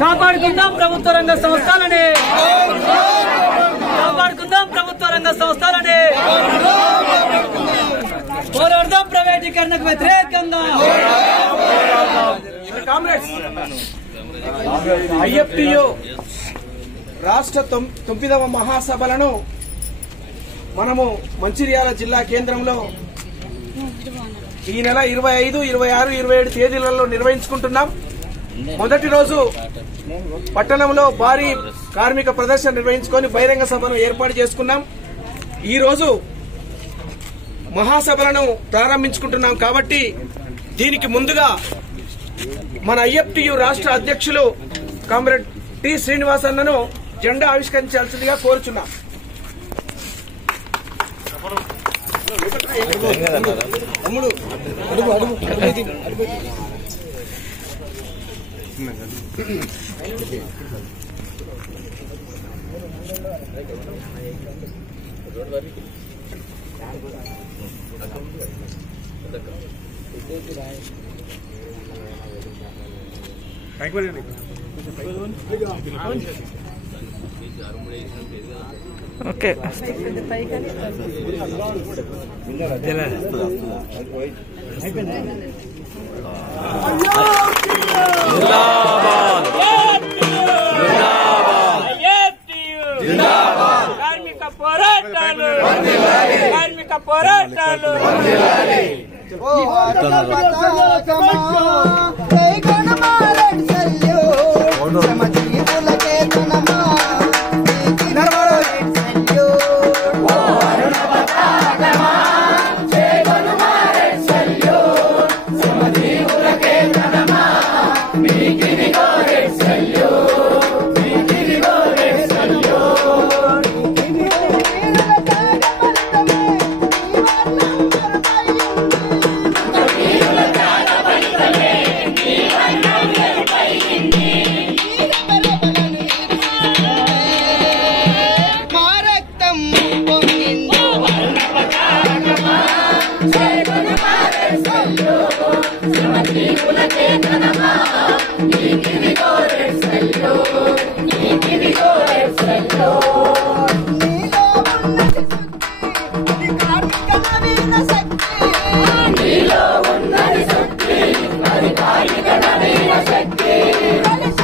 కాపాడుకుందాం ప్రభుత్వ రంగ సంస్థలని, కాపాడుకుందాం ప్రభుత్వ రంగ సంస్థలని, పోరాడదాం ప్రైవేటీకరణకు వ్యతిరేకంగా. ఐఎఫ్టియు రాష్ట్ర 9వ మహాసభలను మనము మంచిర్యాల జిల్లా కేంద్రంలో ఈ నెల 25, 26, 27 తేదీలలో నిర్వహించుకుంటున్నాం. మొదటి రోజు పట్టణంలో భారీ కార్మిక ప్రదర్శన నిర్వహించుకొని బహిరంగ సభను ఏర్పాటు చేసుకున్నాం. ఈ రోజు మహాసభలను ప్రారంభించుకుంటున్నాం. కాబట్టి దీనికి ముందుగా మన ఐఎఫ్టియు రాష్ట్ర అధ్యక్షులు కామ్రేడ్ టి శ్రీనివాస్ అన్నను జెండా ఆవిష్కరించాల్సిందిగా కోరుచున్నాం. ఓకే కార్మిక పోరాటాలు, కార్మిక పోరాటాలు. జై గణమాల